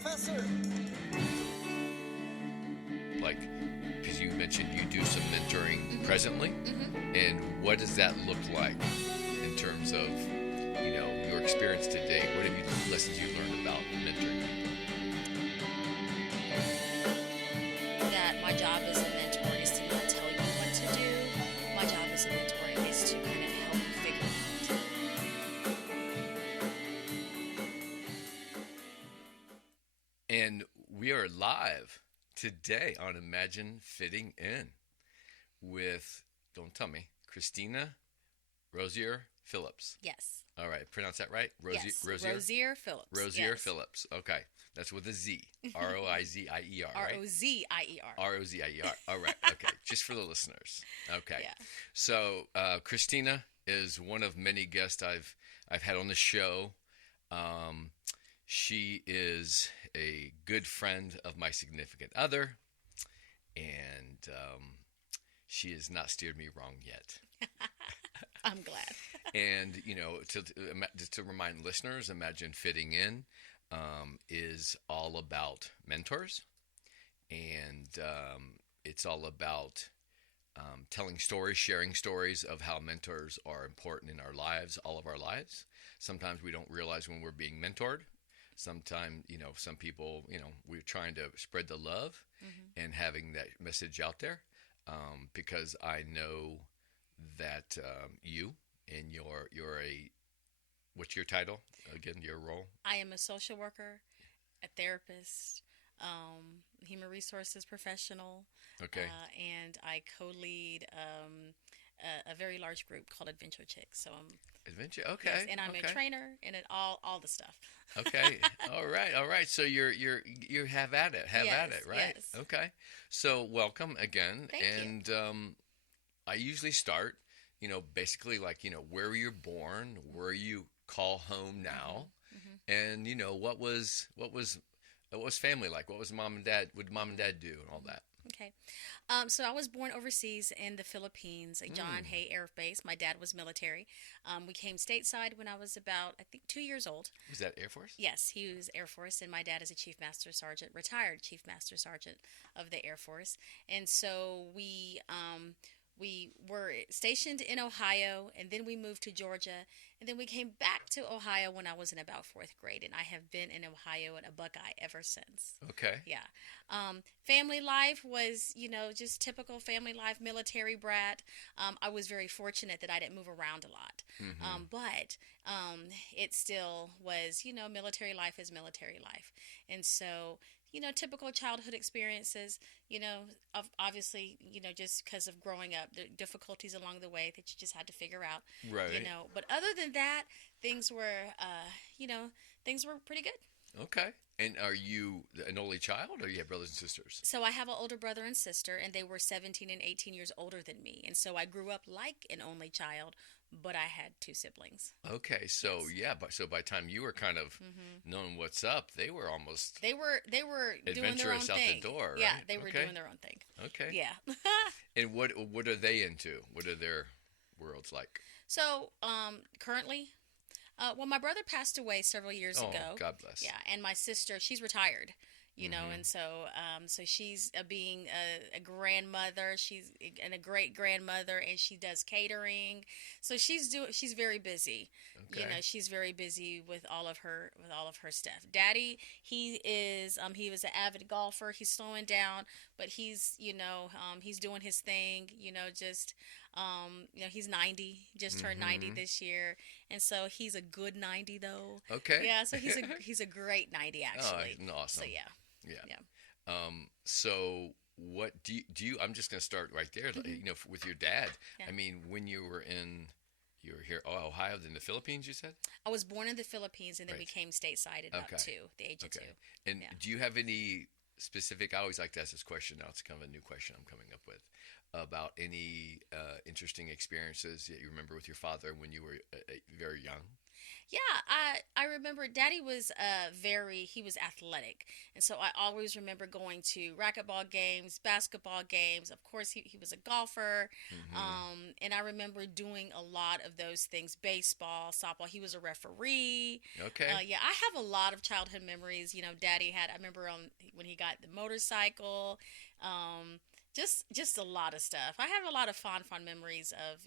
Professor. Like, because you mentioned you do some mentoring presently, Mm-hmm. and what does that look like in terms of, your experience to date? What have you lessons you learned about mentoring? That my job as a mentor is to not tell you what to do. My job as a mentor is to kind of help you figure it out. And we are live today on Imagine Fitting In with, don't tell me, Christina Rozier Phillips. Yes. All right, pronounce that right? Yes. Rozier? Rozier Phillips. Rozier Yes. Phillips. Okay, that's with a Z. Rozier, right? Rozier. Rozier. All right. Okay, just for the listeners. Okay. Yeah. So Christina is one of many guests I've had on the show. Um, she is a good friend of my significant other, and she has not steered me wrong yet. I'm glad. And just to remind listeners, Imagine Fitting In is all about mentors, and it's all about telling stories, sharing stories of how mentors are important in our lives, all of our lives. Sometimes we don't realize when we're being mentored. Sometimes, some people, we're trying to spread the love Mm-hmm. and having that message out there, because I know that you and you're a, what's your title again? Your role? I am a social worker, a therapist, human resources professional, Okay. and I co-lead a very large group called Adventure Chicks. So I'm Adventure. yes, Okay. and I'm Okay. a trainer and all the stuff. Okay. All right. All right. So you have at it. Have at Yes, it. Right. yes. Okay. So welcome again. Thank you. And I usually start, basically like, where were you born? Where you call home now? Hmm. And what was family like? What was mom and dad? What did mom and dad do and all that? Okay. So I was born overseas in the Philippines at John Mm. Hay Air Base. My dad was military. We came stateside when I was about, I think, 2 years old. Was that Air Force? Yes, he was Air Force, and my dad is a Chief Master Sergeant, retired Chief Master Sergeant of the Air Force. And so we were stationed in Ohio, and then we moved to Georgia, and then we came back to Ohio when I was in about fourth grade, and I have been in Ohio and a Buckeye ever since. Okay. Yeah. Family life was, just typical family life, military brat. I was very fortunate that I didn't move around a lot. Mm-hmm. But it still was, military life is military life. And so, typical childhood experiences, obviously, just because of growing up, the difficulties along the way that you just had to figure out, Right. But other than that, things were, things were pretty good. Okay. And are you an only child, or you have brothers and sisters? So I have an older brother and sister, and they were 17 and 18 years older than me. And so I grew up like an only child, but I had two siblings. Okay. So Yes. yeah, but so by the time you were kind of Hmm. knowing what's up, they were almost They were doing their own adventurous out thing. the door, Yeah, right? they were Okay. doing their own thing. Okay. Yeah. And what are they into? What are their worlds like? So currently, well, my brother passed away several years Oh, ago. God bless. Yeah, and my sister, she's retired. Mm-hmm. And so she's being a grandmother. She's and a great grandmother, and she does catering. So she's very busy. Okay. She's very busy with all of her stuff. Daddy, he was an avid golfer. He's slowing down, but he's doing his thing. He's 90, just turned 90 Mm-hmm. this year, and so he's a good 90 though. Okay. Yeah, so he's a great 90 actually. So Awesome. yeah. Yeah. Yeah. So what do you? I'm just going to start right there. Like, Mhm. with your dad. Yeah. I mean, when you were here, Ohio, then the Philippines, you said. I was born in the Philippines, and then we Right. came stateside at about Okay. the age of Okay. two. And Yeah. do you have any specific? I always like to ask this question. Now it's kind of a new question I'm coming up with about any interesting experiences that you remember with your father when you were very young. Yeah, I remember Daddy was he was athletic, and so I always remember going to racquetball games, basketball games. Of course, he was a golfer, Hmm. and I remember doing a lot of those things: baseball, softball. He was a referee. Okay. Yeah, I have a lot of childhood memories. Daddy had. I remember when he got the motorcycle. Um, just a lot of stuff. I have a lot of fond memories of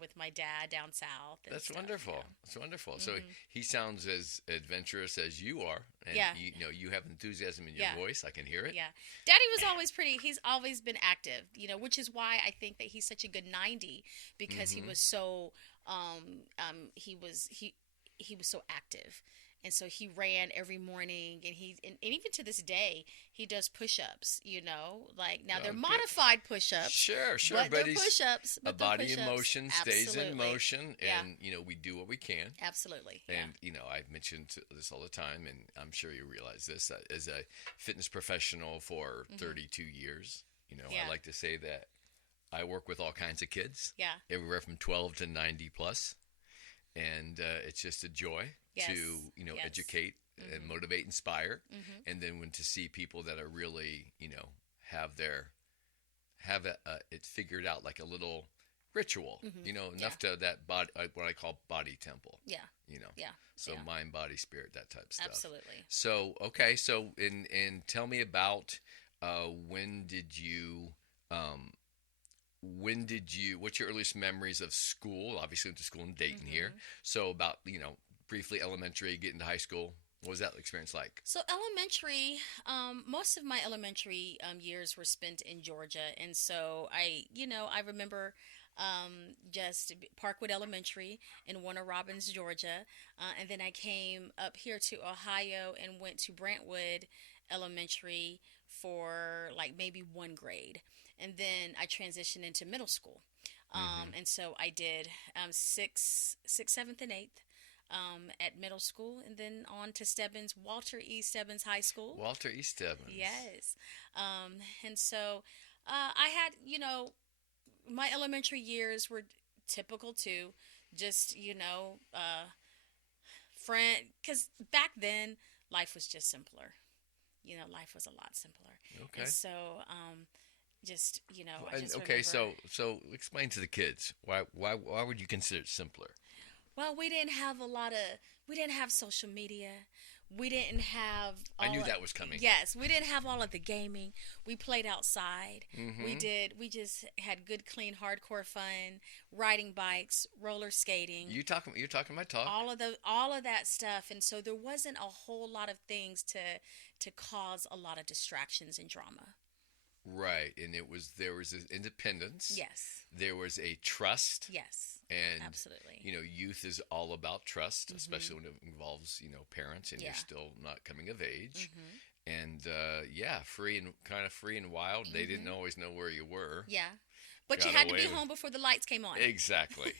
with my dad down south and That's stuff. wonderful. That's wonderful. So Hmm. he sounds as adventurous as you are, and Yeah, you have enthusiasm in your yeah, voice. I can hear it. yeah. Daddy was always pretty. He's always been active. Which is why I think that he's such a good 90 because he Hmm. was so he was so active. And so he ran every morning, and even to this day he does push-ups. Like now they're Okay. modified push-ups, Sure, sure. but they're But he's push-ups. a But they're body in push-ups. motion stays in Absolutely, motion, yeah, and we do what we can. absolutely, yeah. And I've mentioned this all the time, and I'm sure you realize this as a fitness professional for Hmm. 32 years. I Yeah, like to say that I work with all kinds of kids, yeah, everywhere from 12 to 90 plus, and it's just a joy to yes, yes. educate and Hmm. motivate, inspire, Hmm. and then when to see people that are really have their have it figured out like a little ritual, Hmm. Yeah, enough to that body, what I call body temple, yeah, you know, yeah, so yeah. mind, body, spirit, that type of stuff. Absolutely. So okay, so and tell me about when did you um, what's your earliest memories of school? Obviously, went to school in Dayton here. Hmm. So about briefly elementary, getting to high school. What was that experience like? So elementary, most of my elementary years were spent in Georgia, and so I remember just Parkwood Elementary in Warner Robins, Georgia, and then I came up here to Ohio and went to Brentwood Elementary for like maybe one grade, and then I transitioned into middle school. Mm-hmm. And so I did sixth, seventh, and eighth at middle school, and then on to Stebbins, Walter E. Stebbins High School. Walter East Evans. Yes. And so I had, my elementary years were typical too. Just, friend, because back then life was just simpler. Life was a lot simpler. And Okay. so, I And just okay, remember. so explain to the kids why would you consider it simpler? Well, we didn't have social media. We didn't have I all knew of, that was coming. yes, we didn't have all of the gaming. We played outside. Mm-hmm. We just had good, clean, hardcore fun, riding bikes, roller skating, You're talking my talk. all of that stuff. And so there wasn't a whole lot of things to cause a lot of distractions and drama. Right, and there was this independence, Yes. there was a trust, Yes. and Absolutely. youth is all about trust, Mhm. especially when it involves parents, and you're Yeah. still not coming of age, Mhm. and yeah, free and wild. They didn't Mhm. always know where you were. Yeah. But you Got had to be away with home before the lights came on. exactly.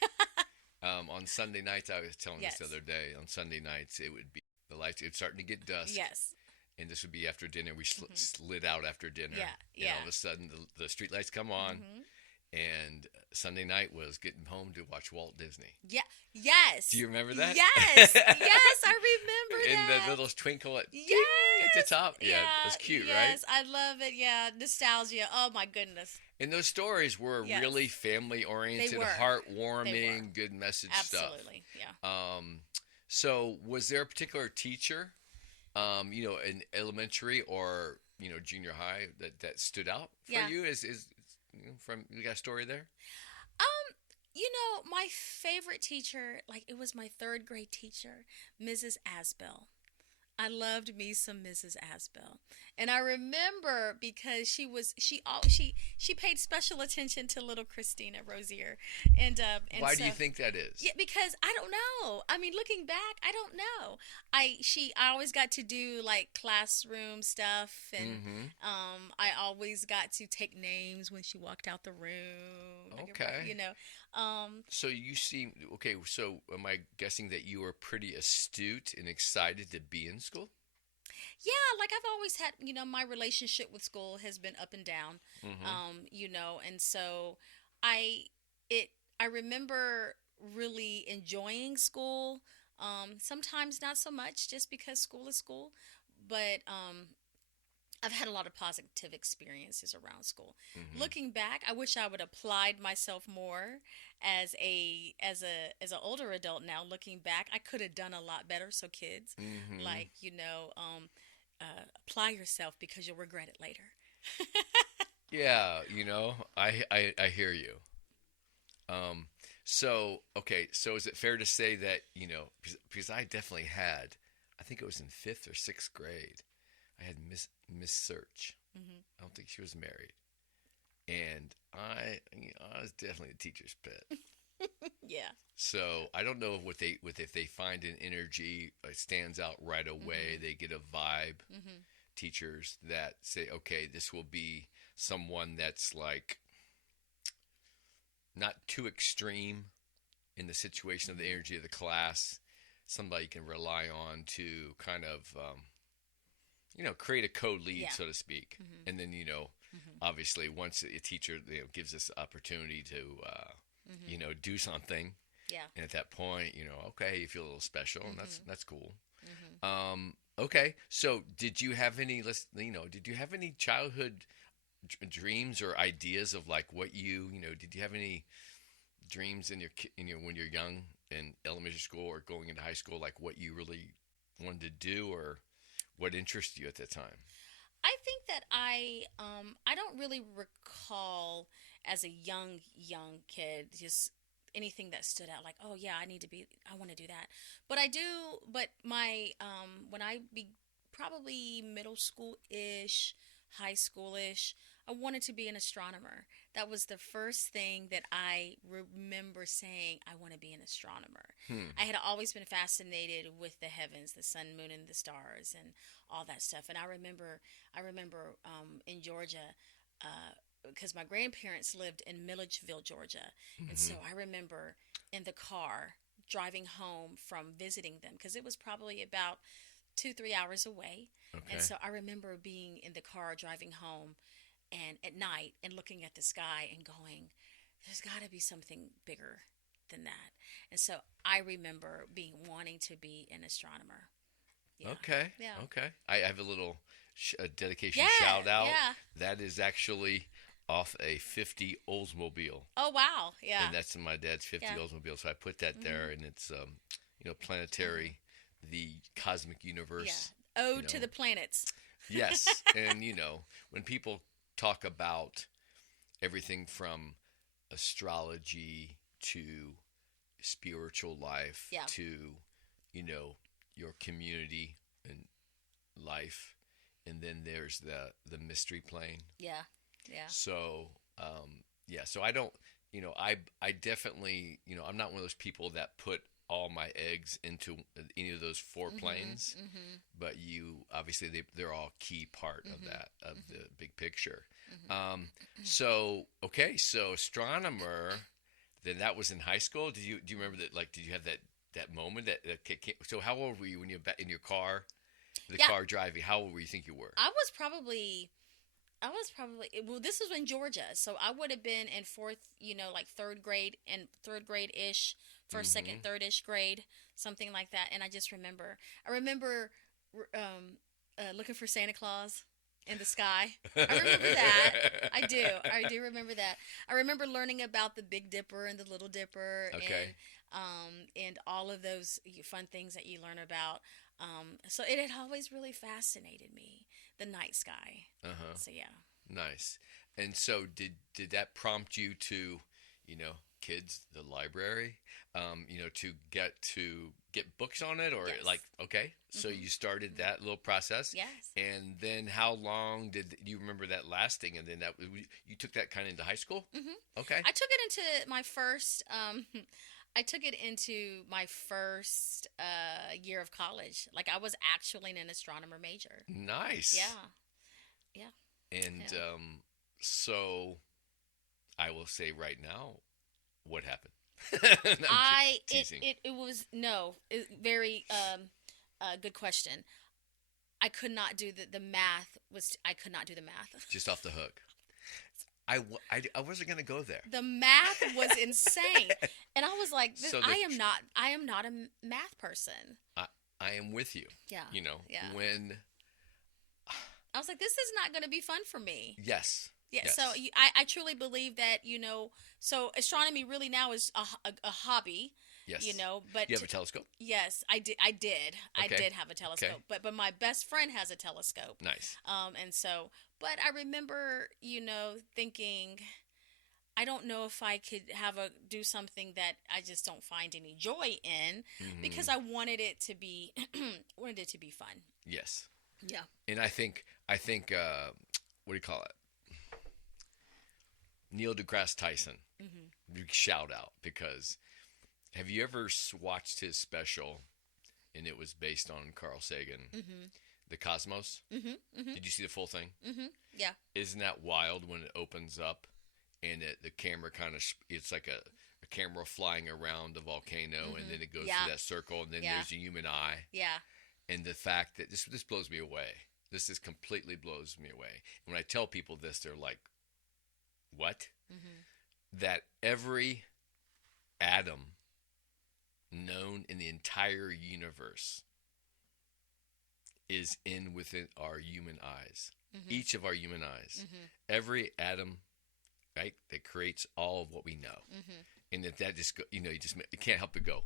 On Sunday nights, I was telling this the Yes. other day. On Sunday nights, it would be the lights. It's starting to get dusk, Yes. and this would be after dinner. We Mhm. slid out after dinner, Yeah. and all Yeah. of a sudden the street lights come on, Mhm. and Sunday night was getting home to watch Walt Disney. Yeah. Yes. Do you remember that? Yes. Yes, I remember And the that. little twinkle at ding at the Yes. top. Yeah, it Yeah. was cute, right? Yes, I love it. Yeah, nostalgia. Oh my goodness. And those stories were Yes. really family They oriented, were. They heartwarming, were. good message stuff. Absolutely. Yeah. So was there a particular teacher, in elementary or junior high that stood out for Yeah. you? Is from you got a story there? My favorite teacher, like it was my third grade teacher, Mrs. Asbell. I loved me some Mrs. Asbell, and I remember because she paid special attention to little Christina Rozier, and Why so do you think that is? yeah, because I don't know. I mean, looking back, I don't know. I always got to do like classroom stuff, and Mm-hmm. I always got to take names when she walked out the room. Okay. So you seem okay. So am I guessing that you were pretty astute and excited to be in school? Yeah, like I've always had, my relationship with school has been up and down. Mm-hmm. And so I it I remember really enjoying school. Sometimes not so much, just because school is school. But I've had a lot of positive experiences around school. Mm-hmm. Looking back, I wish I would have applied myself more as a older adult now. Looking back, I could have done a lot better. So kids, Mm-hmm. like apply yourself because you'll regret it later. Yeah, I hear you. Um, so okay, so is it fair to say that because I definitely had, I think it was in fifth or sixth grade, I had Miss Search. Hmm. I don't think she was married, and I was definitely a teacher's pet. Yeah. So I don't know if they find an energy stands out right away, Hmm. they get a vibe. Hmm. Teachers that say, okay, this will be someone that's like not too extreme in the situation of the Hmm. energy of the class, somebody you can rely on to kind of create a co-lead, Yeah. so to speak. Hmm. And then Hmm. obviously once a teacher gives us opportunity to Hmm. do something, Yeah. and at that point okay, you feel a little special, and that's Hmm. that's cool. Hmm. Okay, so did you have any childhood dreams or ideas of like what did you have any dreams in when you're young in elementary school or going into high school, like what you really wanted to do or what interested you at that time? I think that I don't really recall as a young kid just anything that stood out like, oh yeah, I want to do that. But I do. But my when I be probably middle school ish, high school ish, I wanted to be an astronomer. That was the first thing that I remember saying, I want to be an astronomer. Hmm. I had always been fascinated with the heavens, the sun, moon, and the stars, and all that stuff. And I remember in Georgia, because my grandparents lived in Milledgeville, Georgia, and so Mm-hmm. I remember in the car driving home from visiting them because it was probably about 2-3 hours away. And Okay. so I remember being in the car driving home and at night and looking at the sky and going, there's got to be something bigger than that. And so I remember being wanting to be an astronomer. Yeah. Okay. Yeah. Okay. I have a little a dedication Yeah. shout out. Yeah. That is actually off a 50 Oldsmobile, Oh, wow. Yeah. and that's my dad's 50 Yeah. Oldsmobile. So I put that Mhm. there, and it's Mhm. planetary, the cosmic Yeah. universe. You Ode to know, the planets. yes, and when people talk about everything from astrology to spiritual life Yeah. to you know your community and life, and then there's the mystery plane. Yeah. Yeah. So yeah, so I don't, I definitely, I'm not one of those people that put all my eggs into any of those four Mhm. planes, Mhm. but you obviously they're all key part of Mhm. that of Mhm. the big picture. Mhm. So okay, so astronomer, then that was in high school. Do you remember that? Like, did you have that moment so how old were you when you were in your car, the Yeah. car driving? How old were you think you were? I was probably well, this was in Georgia, so I would have been in fourth, like third grade ish, first, second, Mm-hmm. third ish grade, something like that. And I remember looking for Santa Claus in the sky. I remember that. I do remember that. I remember learning about the Big Dipper and the Little Dipper, Okay. and all of those fun things that you learn about. So it had always really fascinated me, the night sky. Uh-huh. So yeah. Nice. And so did that prompt you to, kids, the library, to get books on it, or like, Yes. okay, so Mhm. you started Mhm. that little process, Yes. and then how long did you remember that lasting? And then you took that kind of into high school? Mhm. Okay. I took it into my first. I took it into my first year of college. Like I was actually an astronomer major. Nice. Yeah. Yeah. And Yeah. so I will say right now, what happened? No, I'm I teasing. it was no very good question. I could not do the math. I could not do the math. Just off the hook. I wasn't going to go there. The math was insane, and I was like, So I am not a math person. I am with you. Yeah. Yeah. When I was like, this is not going to be fun for me. yes. Yeah. Yes. So I truly believe that so astronomy really now is a hobby. Yes. But You have a telescope? yes, I did. I Okay. did have a telescope, but my best friend has a telescope. Nice. And so, but I remember, thinking, I don't know if I could do something that I just don't find any joy in, because I wanted it to be fun. Yes. Yeah. And I think what do you call it? Neil deGrasse Tyson. Big shout out, because have you ever watched his special? And it was based on Carl Sagan, The Cosmos. Did you see the full thing? Yeah. Isn't that wild when it opens up and the camera kind of it's like a camera flying around the volcano, and then it goes through that circle, and then there's a human eye. Yeah. And the fact that this blows me away. This is completely blows me away. And when I tell people this, they're like, "What?" That every atom known in the entire universe is within our human eyes. Each of our human eyes. Every atom, right, that creates all of what we know. And that just go, you can't help but go.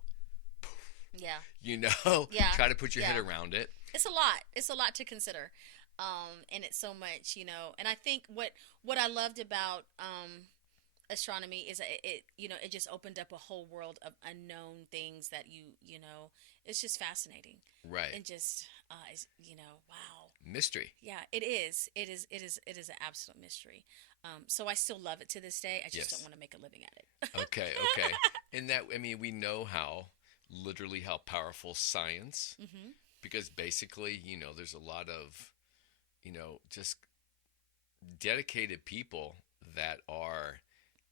Yeah. Yeah. Try to put your head around it. It's a lot. It's a lot to consider. And it's so much, and I think what I loved about astronomy is it just opened up a whole world of unknown things that it's just fascinating. Right. And just wow. Mystery. Yeah, it is. It is an absolute mystery. So I still love it to this day. I just don't want to make a living at it. Okay. And that, we know how powerful science, because basically, there's a lot of, just dedicated people that are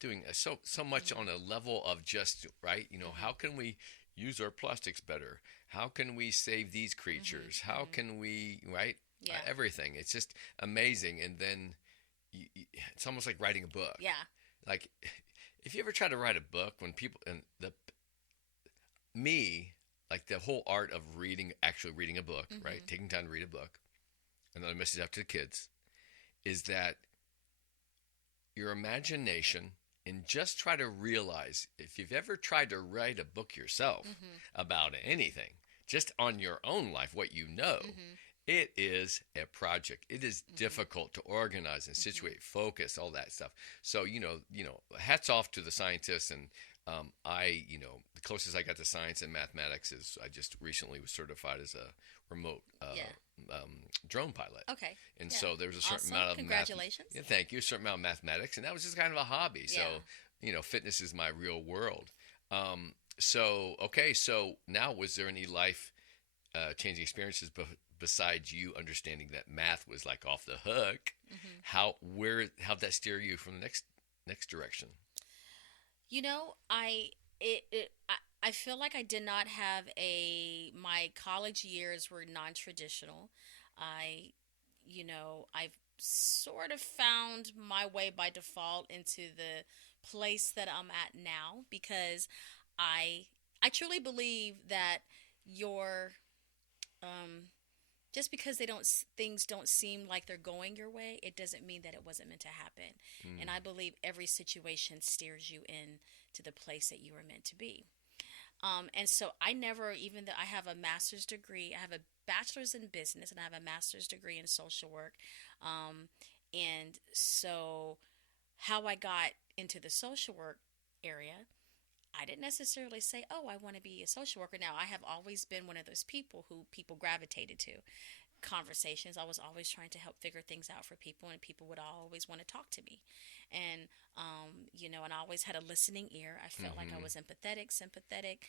doing so much on a level of just, right, how can we use our plastics better? How can we save these creatures? How can we, right? Yeah. Everything. It's just amazing. And then it's almost like writing a book. Yeah. Like, if you ever try to write a book, when people, and like the whole art of actually reading a book, right? Taking time to read a book. Another message out to the kids is that your imagination, and just try to realize, if you've ever tried to write a book yourself about anything, just on your own life, what it is a project. It is difficult to organize and situate, focus, all that stuff. So, hats off to the scientists. And the closest I got to science and mathematics is I just recently was certified as a remote drone pilot. Okay. And so there was a certain amount of congratulations. Thank you. A certain amount of mathematics, and that was just kind of a hobby. So, fitness is my real world. So now, was there any life changing experiences besides you understanding that math was like off the hook? How'd that steer you from the next direction? I feel like I did not have my college years were non-traditional. I've sort of found my way by default into the place that I'm at now, because I truly believe that just because things don't seem like they're going your way, it doesn't mean that it wasn't meant to happen. And I believe every situation steers you in to the place that you were meant to be. And so I never, even though I have a master's degree, I have a bachelor's in business and I have a master's degree in social work. And so how I got into the social work area, I didn't necessarily say, oh, I want to be a social worker. Now, I have always been one of those people who people gravitated to. Conversations, I was always trying to help figure things out for people, and people would always want to talk to me. And, and I always had a listening ear. I felt like I was empathetic, sympathetic.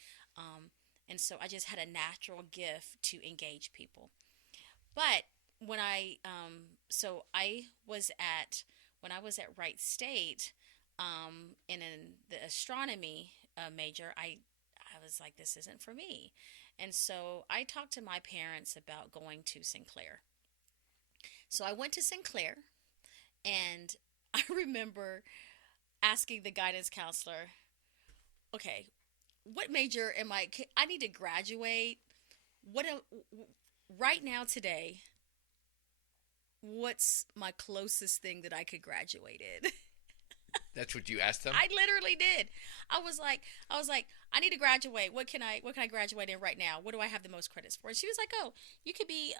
And so I just had a natural gift to engage people. But when I was at Wright State, in the astronomy major, I was like, this isn't for me. And so I talked to my parents about going to Sinclair. So I went to Sinclair, and I remember asking the guidance counselor, okay, what major am I? I need to graduate. What right now today? What's my closest thing that I could graduate in? That's what you asked them? I literally did. I was like, I need to graduate. What can I graduate in right now? What do I have the most credits for? And she was like, oh, you could be.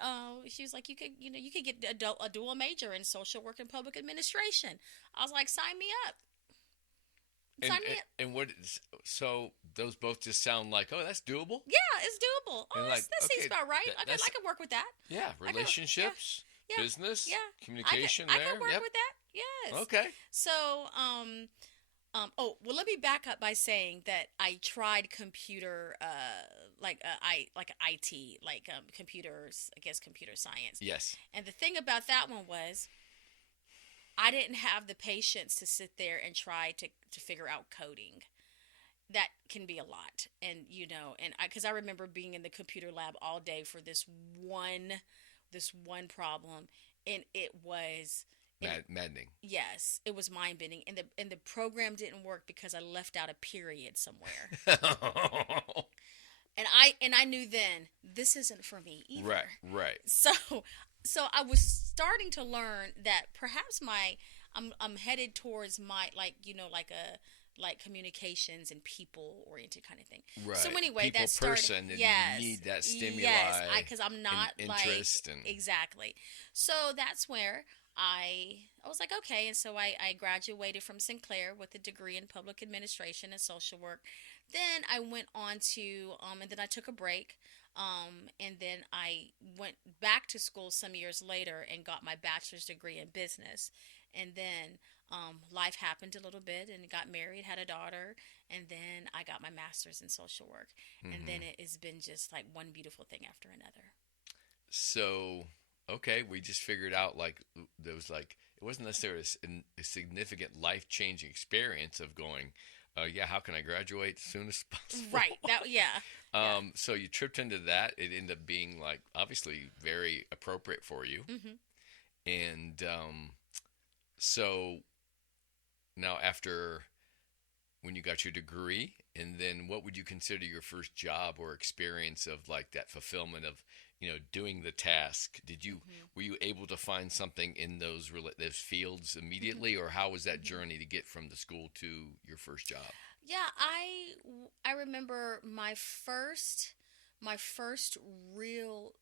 She was like, you could, you could get a dual major in social work and public administration. I was like, sign me up. Sign me up. And what? So those both just sound like, oh, that's doable. Yeah, it's doable. Oh, like, that seems about right. I could work with that. Yeah, relationships, yeah, business, yeah. communication. I could work with that. Yes. Okay. So, oh, well, let me back up by saying that I tried computer, IT, computers, I guess computer science. Yes. And the thing about that one was, I didn't have the patience to sit there and try to figure out coding. That can be a lot, and because I remember being in the computer lab all day for this one problem, and it was. Maddening. Yes, it was mind bending, and the program didn't work because I left out a period somewhere. and I knew then this isn't for me either. Right. So I was starting to learn that perhaps I'm headed towards my like communications and people oriented kind of thing. Right. So anyway, people that started. Person, and yes, you need that stimuli. Yes, because I'm not interest exactly. So that's where I was like, okay, and so I graduated from Sinclair with a degree in public administration and social work. Then I went on to, and then I took a break, and then I went back to school some years later and got my bachelor's degree in business. And then life happened a little bit, and got married, had a daughter, and then I got my master's in social work. Mm-hmm. And then it has been just like one beautiful thing after another. So... okay, we just figured out there was it wasn't necessarily a significant life-changing experience of going, how can I graduate as soon as possible? Right. So you tripped into that. It ended up being obviously very appropriate for you. Mm-hmm. And so now after when you got your degree, and then what would you consider your first job or experience of that fulfillment of doing the task? Were you able to find something in those fields immediately, or how was that journey to get from the school to your first job? Yeah, I remember my first real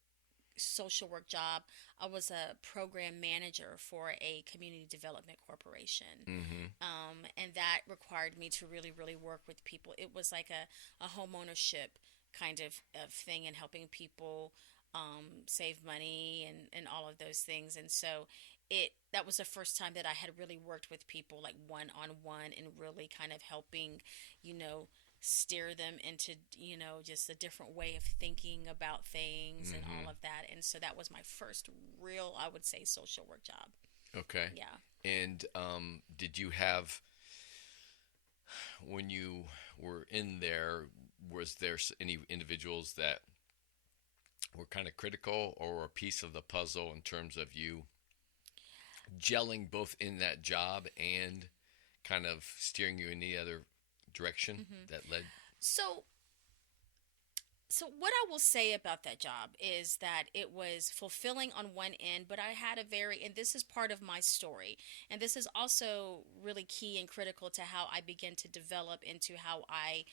social work job. I was a program manager for a community development corporation, and that required me to really, really work with people. It was like a home ownership kind of thing, and helping people save money and all of those things. And so that was the first time that I had really worked with people one-on-one, and really kind of helping, steer them into, just a different way of thinking about things and all of that. And so that was my first real, I would say, social work job. Okay. Yeah. And did you have, when you were in there, was there any individuals that were kind of critical or a piece of the puzzle in terms of you gelling both in that job and kind of steering you in the other direction that led? So what I will say about that job is that it was fulfilling on one end, but I had and this is part of my story, and this is also really key and critical to how I begin to develop into how I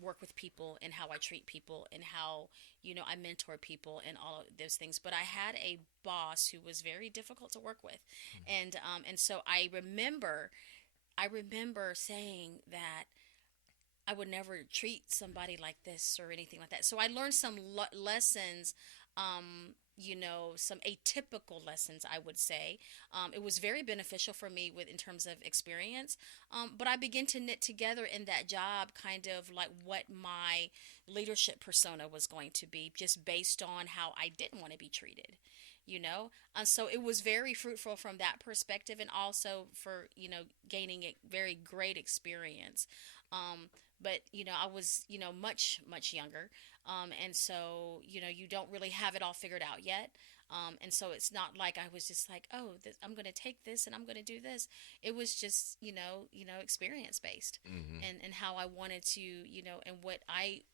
work with people, and how I treat people, and how, I mentor people and all of those things. But I had a boss who was very difficult to work with. And so I remember saying that I would never treat somebody like this or anything like that. So I learned some lessons, some atypical lessons, I would say. It was very beneficial for me in terms of experience. But I began to knit together in that job kind of like what my leadership persona was going to be, just based on how I didn't want to be treated. And so it was very fruitful from that perspective, and also for, gaining a very great experience. but I was much younger, and so you don't really have it all figured out yet. And so it's not like I was just like, oh, I'm going to take this and I'm going to do this. It was just, experience based, Hmm. and how I wanted to, and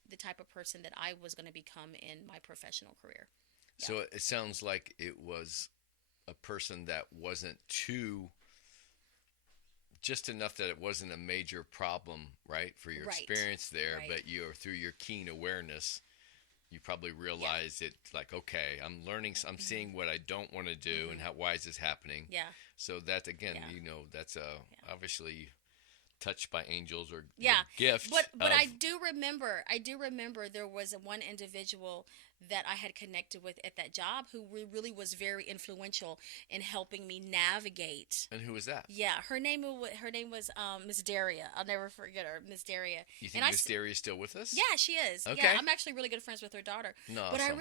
the type of person that I was going to become in my professional career. Yeah. So it sounds like it was a person that wasn't too, just enough that it wasn't a major problem, right, for your Right. experience there, Right. but you, through your keen awareness, you probably Yeah. realized it, like, okay, I'm learning, I'm Hmm. seeing what I don't want to do, and Hmm. how, why is this happening? Yeah. So that, again, Yeah. that's Yeah. obviously touched by angels, or the Yeah, gift but of. I do remember there was one individual that I had connected with at that job who really was very influential in helping me navigate. And who was that? Yeah, her name was Miss Daria. I'll never forget her, Miss Daria. You And think Miss Derry is still with us? yeah, she is. Yeah, Okay. I'm actually really good friends with her daughter. No, But awesome.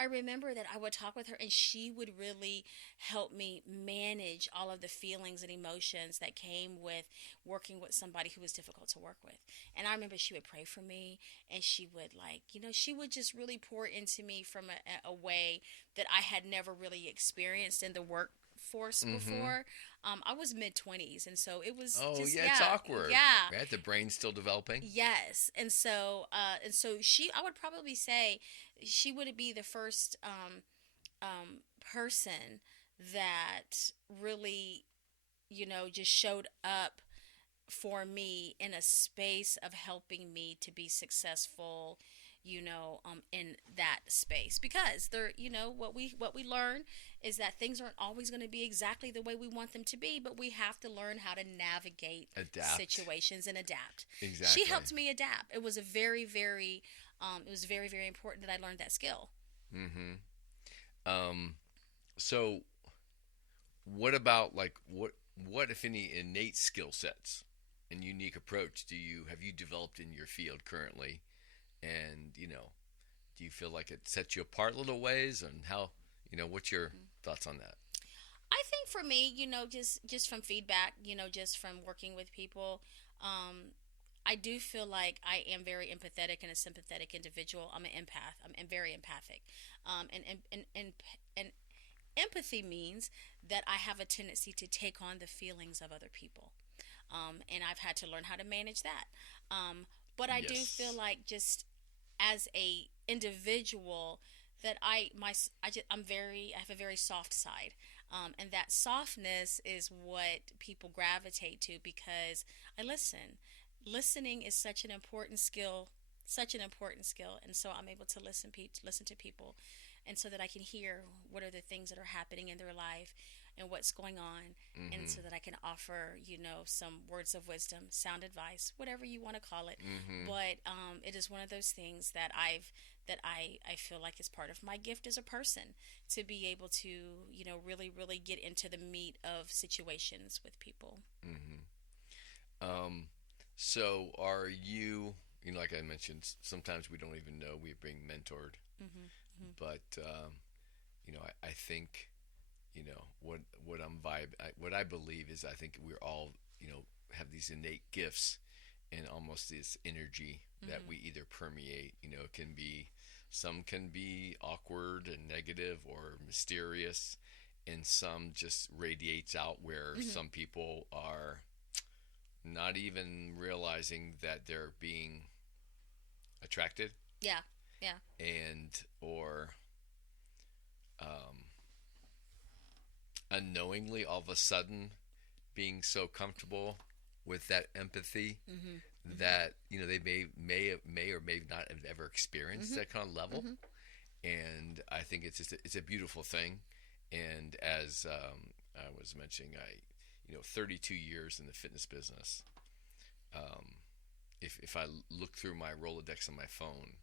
I remember that I would talk with her, and she would really help me manage all of the feelings and emotions that came with working with somebody who was difficult to work with. And I remember she would pray for me, and she would, like, she would just really pour into me from a way that I had never really experienced in the workforce Mm-hmm. before. I was mid 20s, and so it was Oh, just, yeah, it's yeah, awkward. yeah. Right? The brain's still developing. Yes, and so I would probably say she would be the first person that really, just showed up for me in a space of helping me to be successful, in that space. Because there, what we learn is that things aren't always going to be exactly the way we want them to be, but we have to learn how to navigate Adapt. situations and adapt. She Exactly. helped me adapt. It was a very, very, it was very, very important that I learned that skill. Mm-hmm. Um, so what about, like, what if any innate skill sets and unique approach have you developed in your field currently? And do you feel like it sets you apart little ways? And how, what's your thoughts on that? I think for me, just from feedback, just from working with people, I do feel like I am very empathetic and a sympathetic individual. I'm an empath. I'm very empathic, and empathy means that I have a tendency to take on the feelings of other people, and I've had to learn how to manage that. But I do feel Yes. like, just as a individual, that I have a very soft side, and that softness is what people gravitate to because I listen. Listening is such an important skill, such an important skill, and so I'm able to listen to people, and so that I can hear what are the things that are happening in their life and what's going on, and Mm-hmm. so that I can offer, some words of wisdom, sound advice, whatever you want to call it. Mm-hmm. But it is one of those things that I feel like is part of my gift as a person, to be able to, really, really get into the meat of situations with people. Mm-hmm. Um, so are you, like I mentioned, sometimes we don't even know we're being mentored, Hmm. but I think, what I believe is, I think we're all, have these innate gifts and almost this energy that Hmm. we either permeate. It can be, some can be awkward and negative or mysterious, and some just radiates out, where Hmm. some people are not even realizing that they're being attracted, Yeah, yeah. and or um, unknowingly, all of a sudden, being so comfortable with that empathy Hmm. Hmm. that they may or may not have ever experienced Hmm. that kind of level. Hmm. And I think it's a beautiful thing. And as I was mentioning, 32 years in the fitness business. Um, if I look through my Rolodex on my phone,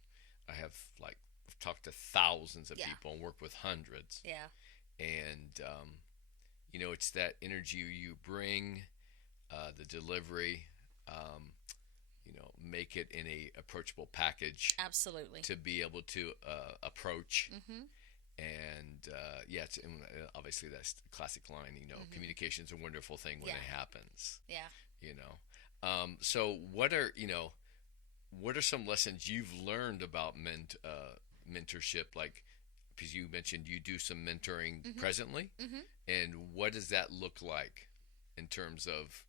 I have, like, I've talked to thousands of Yeah, people and worked with hundreds. yeah. And it's that energy you bring, the delivery, um, make it in a approachable package Absolutely. to be able to approach. Hmm. And yeah, and obviously that's the classic line. Hmm. Communication is a wonderful thing when Yeah, it happens. yeah. You know, So what are some lessons you've learned about mentorship? Like, because you mentioned you do some mentoring Mm-hmm. presently, Mm-hmm. and what does that look like in terms of,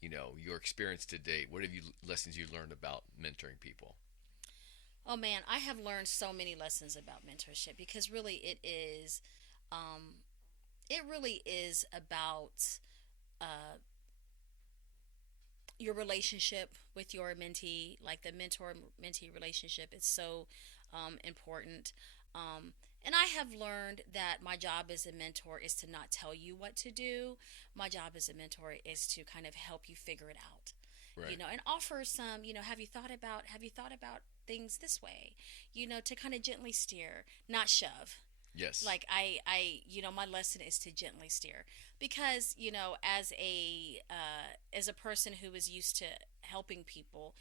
your experience to date? What have you lessons you learned about mentoring people? Oh man, I have learned so many lessons about mentorship because really um, it really is about uh, your relationship with your mentee. Like the mentor mentee relationship is so important. Um, and I have learned that my job as a mentor is to not tell you what to do. My job as a mentor is to kind of help you figure it out, Right. and offer some, have you thought about things this way, to kind of gently steer, not shove. Yes. Like my lesson is to gently steer because as a person who is used to helping people,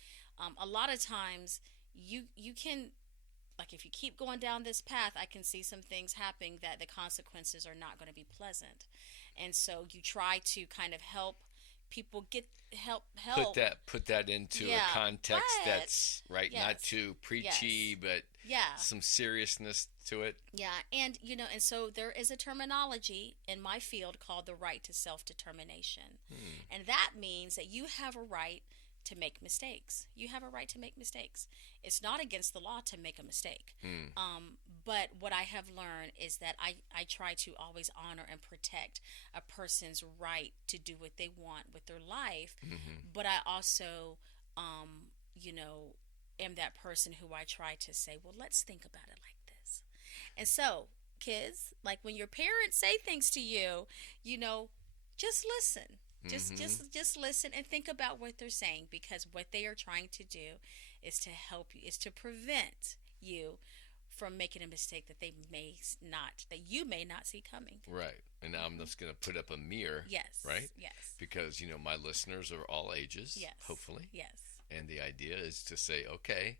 a lot of times you can, like, if you keep going down this path, I can see some things happening that the consequences are not going to be pleasant, and so you try to kind of help people get Put help. that into a Yeah, context but that's right, not yes, too preachy, yes, but yeah. some seriousness to it. Yeah, and and so there is a terminology in my field called the right to self determination. Hmm. And that means that you have a right to make mistakes. You have a right to make mistakes. It's not against the law to make a mistake. Hmm. But what I have learned is that I try to always honor and protect a person's right to do what they want with their life. Hmm. But I also, you know, am that person who I try to say, well, let's think about it like this. And so, kids, like when your parents say things to you, you know, just listen. Just Hmm. just just listen and think about what they're saying, because what they are trying to do is to help you, is to prevent you from making a mistake that you may not see coming. Right. And now I'm Hmm. just going to put up a mirror, right? Yes. Yes. Because, my listeners are all ages, Yes. hopefully. Yes. And the idea is to say, okay,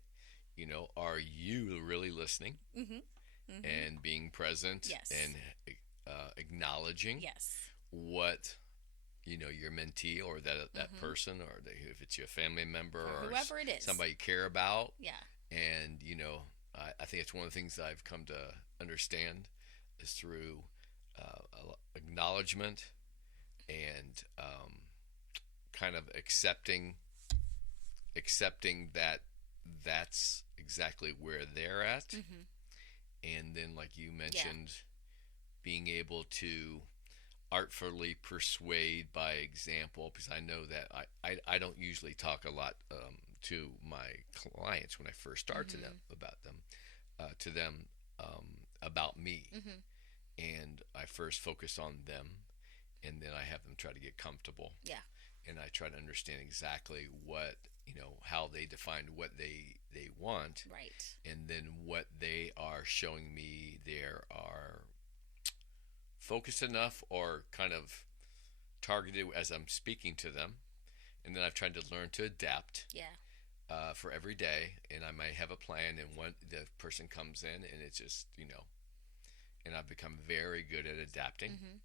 are you really listening Mhm. Mhm. and being present Yes. and acknowledging Yes. what, your mentee or that Mhm. person, or if it's your family member Or or whoever it is. somebody you care about. Yeah. And, I think it's one of the things that I've come to understand is through acknowledgement and kind of accepting that that's exactly where they're at. Mhm. And then, like you Yeah. mentioned, being able to artfully persuade by example, because I know that I don't usually talk a lot to my clients when I first start Mhm. to them about me, Mhm. and I first focus on them, and then I have them try to get comfortable, Yeah. and I try to understand exactly what, how they define what they want, Right. and then what they are showing me there are focused enough or kind of targeted as I'm speaking to them. And then I've tried to learn to adapt Yeah. for every day. And I might have a plan, and when the person comes in, and it's just, and I've become very good at adapting Mhm.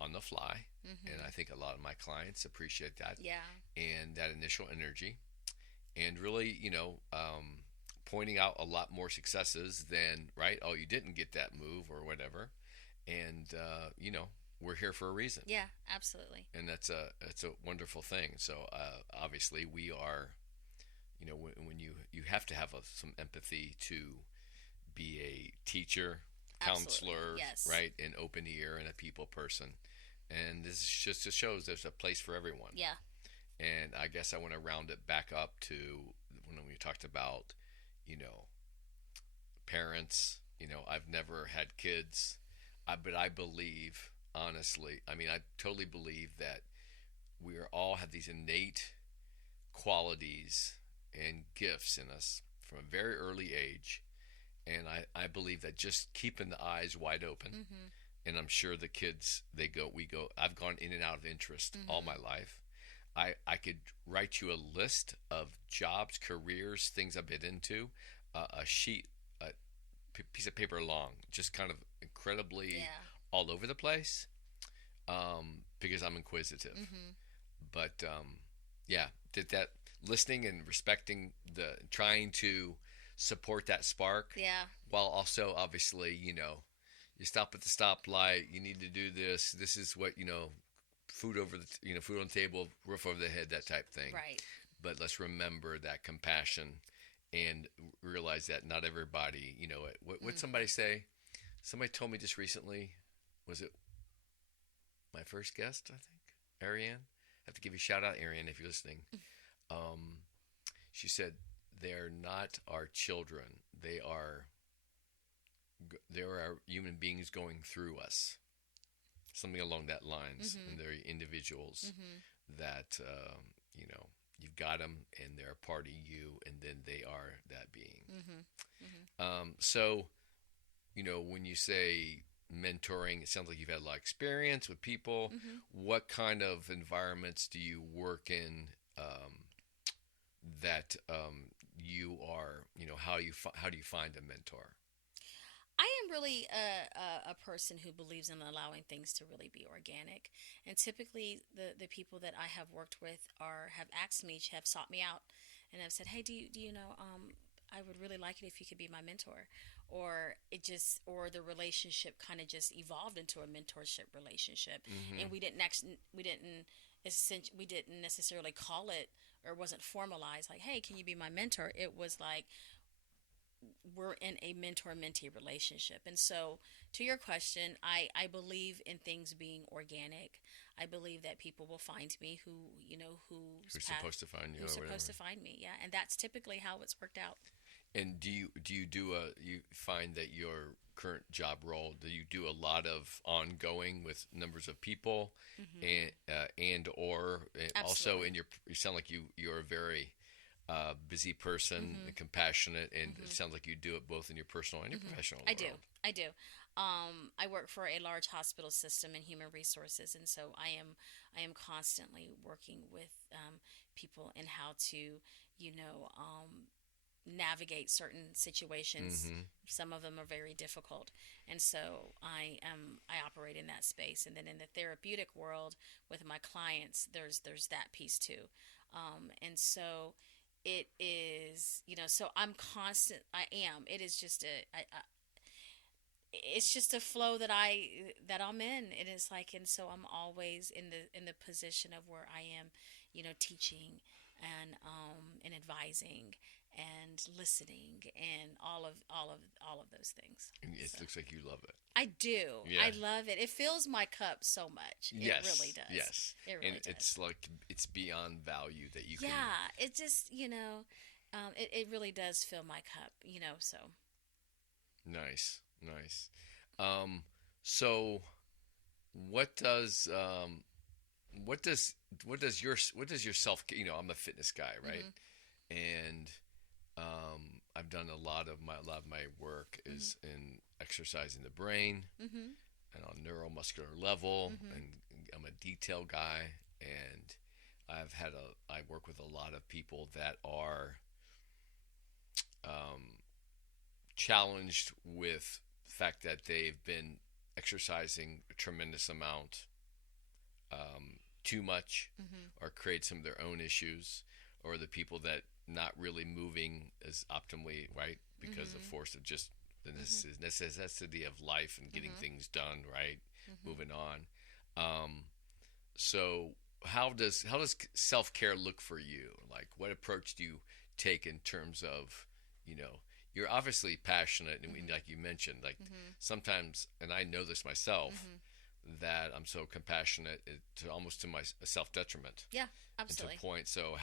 on the fly. And I Mhm. think a lot of my clients appreciate that Yeah. and that initial energy, and really, pointing out a lot more successes than, right, oh, you didn't get that move or whatever. And, we're here for a reason. Yeah. Absolutely. And that's a wonderful thing. So obviously we are, when you have to have some empathy to be a teacher, Absolutely. counselor, Yes. right, an open ear and a people person. And this just shows there's a place for everyone. Yeah. And I guess I want to round it back up to when we talked about, you know, parents. I've never had kids, but I believe, honestly, I mean, I totally believe that we are all have these innate qualities and gifts in us from a very early age. And I believe that just keeping the eyes wide open, Mhm. and I'm sure the kids, I've gone in and out of interest all my Mhm. life. I could write you a list of jobs, careers, things I've been into, a sheet, a piece of paper long, just kind of incredibly Yeah. all over the place, because I'm inquisitive. Mhm. But Yeah, did that listening and respecting the trying to support that spark Yeah. while also obviously, you stop at the stoplight, you need to do this. This is what, food over the food on the table, roof over the head, that type thing. Right. But let's remember that compassion and realize that not everybody, what somebody say? Somebody told me just recently, was it my first guest, I think? Ariane? I have to give you a shout out, Ariane, if you're listening. Um, she said, they're not our children. They are human beings going through us. Something along that lines. Mm-hmm. And they're individuals Mm-hmm. that, you've got them and they're a part of you, and then they are that being. Mm-hmm. Mm-hmm. So, when you say mentoring, it sounds like you've had a lot of experience with people. Mm-hmm. What kind of environments do you work in that you are, how do you find a mentor? I am really a person who believes in allowing things to really be organic. And typically, the people that I have worked with have asked me, have sought me out, and have said, "Hey, do you know? I would really like it if you could be my mentor." Or or the relationship kind of just evolved into a mentorship relationship, Mm-hmm. and we didn't necessarily call it, or wasn't formalized like, "Hey, can you be my mentor?" It was like, we're in a mentor-mentee relationship. And so, to your question, I believe in things being organic. I believe that people will find me Who's supposed to find you who's or whatever. supposed to find me. Yeah, and that's typically how it's worked out. And you find that your current job role, do you do a lot of ongoing with numbers of people, Mm-hmm. and or also Absolutely. in you sound like you're a very busy person, Mm-hmm. and compassionate, and it Mm-hmm. sounds like you do it both in your personal and your Mm-hmm. professional I do. world. I do. I work for a large hospital system in human resources, and so I am constantly working with people in how to, you know, navigate certain situations. Mm-hmm. Some of them are very difficult, and so I operate in that space. And then in the therapeutic world with my clients, there's that piece too, and so it is, so I'm constant. I am. It is just it's just a flow that I'm in. It is like, and so I'm always in the position of where I am, teaching and advising and listening and all of those things. And it So looks like you love it. I do. Yeah. I love it. It fills my cup so much. It Yes. really does. Yes. It And really does. it's like it's beyond value that you can. Yeah. It just, it really does fill my cup. So Nice. Nice. Um, so what does what does what does your self, I'm a fitness guy, right? mhm, And I've done a lot of my work mhm, is in exercising the brain mhm, and on neuromuscular level, mhm, and I'm a detail guy, and I work with a lot of people that are um, challenged with the fact that they've been exercising a tremendous amount, too much, mhm, or create some of their own issues, or the people that not really moving as optimally, right? Because of mhm, force of just the mhm, necessity of life and getting mhm, things done, right? mhm. Moving on. Um, so how does self care look for you? Like, what approach do you take in terms of, you know, you're obviously passionate, and Mhm. like you mentioned, like Mhm. sometimes, and I know this myself, Mhm. that I'm so compassionate to almost to my self detriment Yeah, and to a absolutely. point. So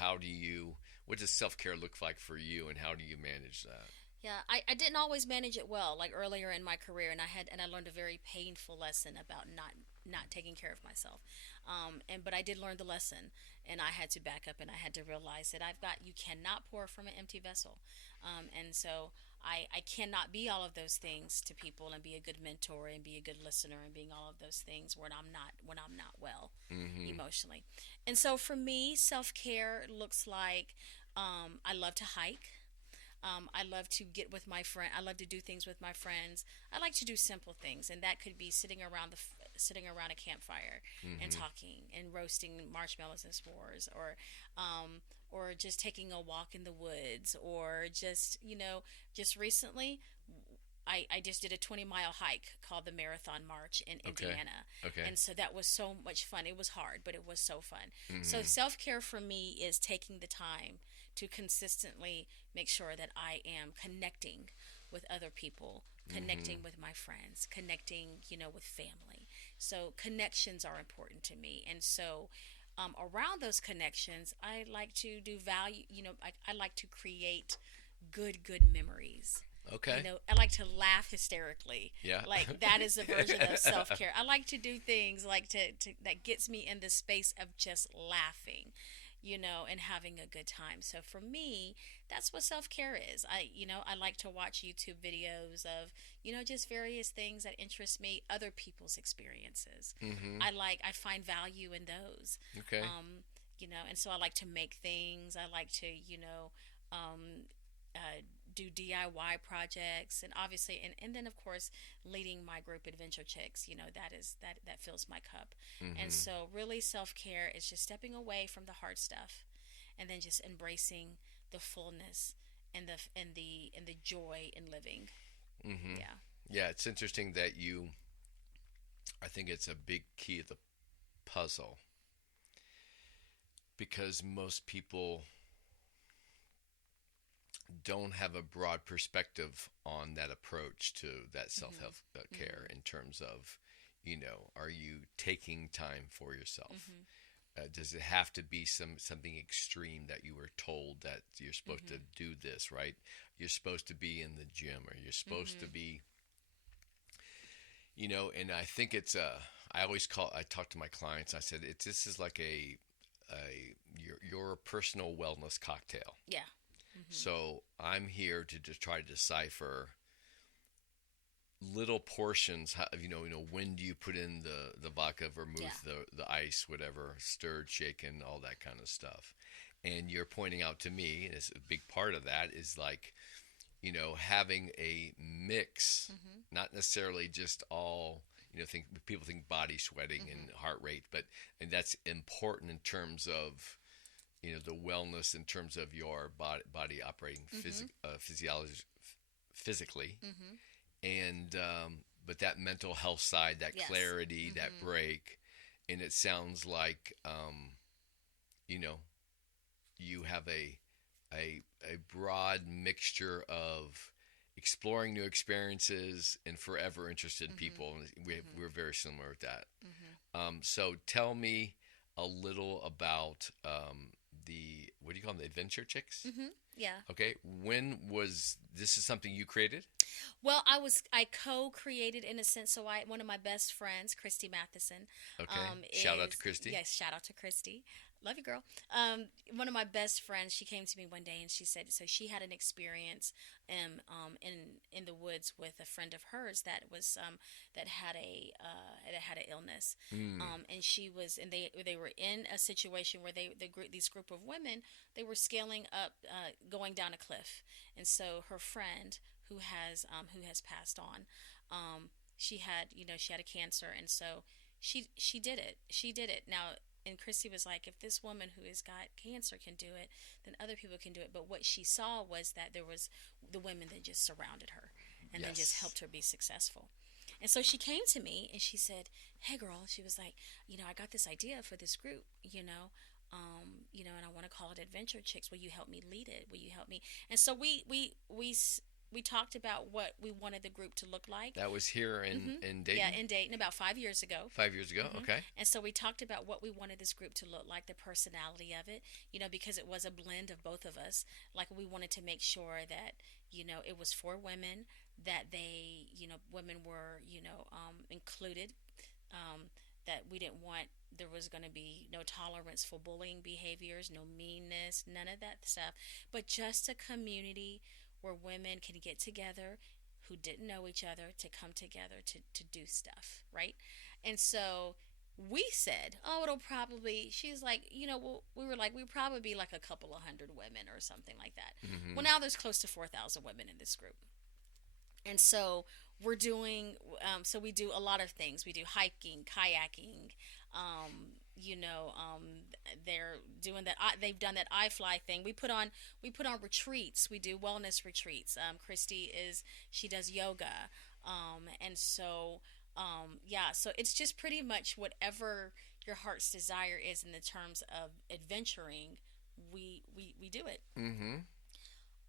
what does self care look like for you, and how do you manage that? Yeah, I didn't always manage it well, like earlier in my career, and I learned a very painful lesson about not taking care of myself. But I did learn the lesson, and I had to back up and I had to realize that you cannot pour from an empty vessel, and so I cannot be all of those things to people and be a good mentor and be a good listener and being all of those things when I'm not well Mm-hmm. emotionally. And so for me, self care looks like, I love to hike. I love to get with my friend. I love to do things with my friends. I like to do simple things, and that could be sitting around sitting around a campfire and talking and roasting marshmallows and s'mores, or just taking a walk in the woods, or just, just recently I just did a 20-mile hike called the Marathon March in Okay. Indiana. Okay. And so that was so much fun. It was hard, but it was so fun. So Mm-hmm. self care for me is taking the time to consistently make sure that I am connecting with other people, Mm-hmm. connecting with my friends, connecting, with family. So connections are important to me. And so around those connections, I like to do value, I like to create good memories. Okay. I like to laugh hysterically. Yeah. Like that is a version of self care. I like to do things like to that gets me in the space of just laughing, and having a good time. So for me, that's what self care is. I like to watch YouTube videos of, just various things that interest me, other people's experiences. Mm-hmm. I find value in those. Okay. And so I like to make things. I like to, um, uh, do DIY projects, and obviously, and then of course, leading my group Adventure Chicks. That fills my cup. And Mm-hmm. so, really, self care is just stepping away from the hard stuff, and then just embracing the fullness and the joy in living. Mm-hmm. Yeah. Yeah, it's interesting that I think it's a big key of the puzzle because most people don't have a broad perspective on that approach to that self Mhm. help care Mhm. in terms of, are you taking time for yourself? Mhm. Does it have to be something extreme that you were told that you're supposed to Mhm. do this, right? You're supposed to be in the gym, or you're supposed to Mhm. be, and I think I talk to my clients. I said, this is like your personal wellness cocktail. Yeah. Mhm. So I'm here to just try to decipher little portions. When do you put in the vodka, Yeah. vermouth, the ice, whatever, stirred, shaken, all that kind of stuff. And you're pointing out to me, and it's a big part of that is like, having a mix, Mhm. not necessarily just all. People think body sweating and Mhm. heart rate, and that's important in terms of the wellness in terms of your body operating Mhm. physiology physically, Mhm. and but that mental health side, that Yes. clarity, that Mhm. break. And it sounds like you know you have a broad mixture of exploring new experiences and forever interested Mhm. people, and Mhm. we're very similar with that. Mhm. So tell me a little about the what do you call them, the Adventure Chicks? Mhm. Yeah. Okay, when was this is something you created? Well, I co-created in a sense. So one of my best friends, Christy Matheson, Okay, shout out to is Christy. yes, shout out to Christy. Love you, girl. One of my best friends, she came to me one day and she said, so she had an experience, in the woods with a friend of hers that had an illness, Mm, and they were in a situation where these group of women, they were scaling up, going down a cliff, and so her friend who has passed on. She had a cancer, and so she did it. She did it. Now, and Christy was like, if this woman who has got cancer can do it, then other people can do it. But what she saw was that there was the women that just surrounded her and then just yes. helped her be successful. And so she came to me and she said, "Hey, girl," she was like, "I got this idea for this group, and I want to call it Adventure Chicks. Will you help me lead it? Will you help me?" And so we talked about what we wanted the group to look like. That was here Hmm. in Yeah, Dayton in Dayton about 5 years ago. 5 years ago. Hmm. Okay. And so we talked about what we wanted this group to look like, the personality of it, because it was a blend of both of us. Like, we wanted to make sure that, it was for women, that women were, included, that we didn't want, there was going to be no tolerance for bullying behaviors, no meanness, none of that stuff, but just a community where women can get together who didn't know each other to come together to do stuff, right? And so we said, oh, she's like, well, we were like, we'd probably be like a couple of hundred women or something like that. Mm-hmm. Well, now there's close to 4,000 women in this group. And so we're doing, so we do a lot of things. We do hiking, kayaking. You know, they're doing that. They've done that I-Fly thing. We put on retreats. We do wellness retreats. Christy she does yoga, and so yeah. So it's just pretty much whatever your heart's desire is in the terms of adventuring. We do it. Mm-hmm.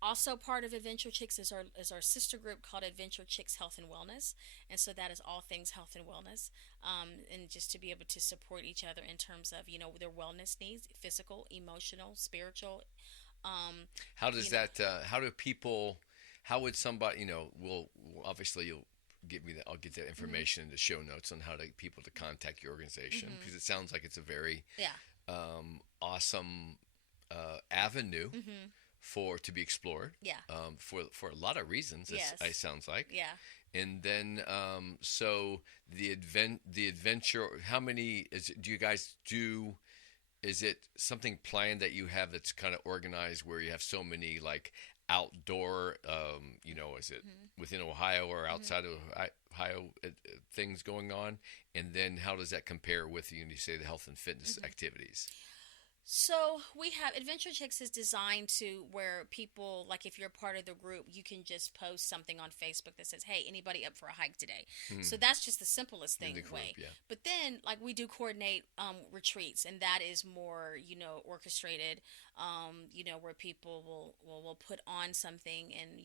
Also, part of Adventure Chicks is our sister group called Adventure Chicks Health and Wellness, and so that is all things health and wellness, and just to be able to support each other in terms of their wellness needs, physical, emotional, spiritual. Um, How does you know, that? How do people? How would somebody? Will obviously you'll give me that. I'll get that mhm, information in the show notes on how to people to contact your organization mhm, because it sounds like it's a very yeah, awesome avenue mhm, to be explored yeah, for a lot of reasons. It yes, sounds like. yeah. And then so the adventure. How many do you guys do? Is it something planned that you have that's kind of organized where you have so many like outdoor, is it Mhm, within Ohio or mhm. outside of Ohio things going on? And then how does that compare with you say the health and fitness Mhm. activities? So we have Adventure Chicks is designed to where people, like, if you're part of the group, you can just post something on Facebook that says, "Hey, anybody up for a hike today?" So Hmm. that's just the simplest In the thing group, way. yeah. But then, like, we do coordinate retreats, and that is more orchestrated. Where people will put on something, and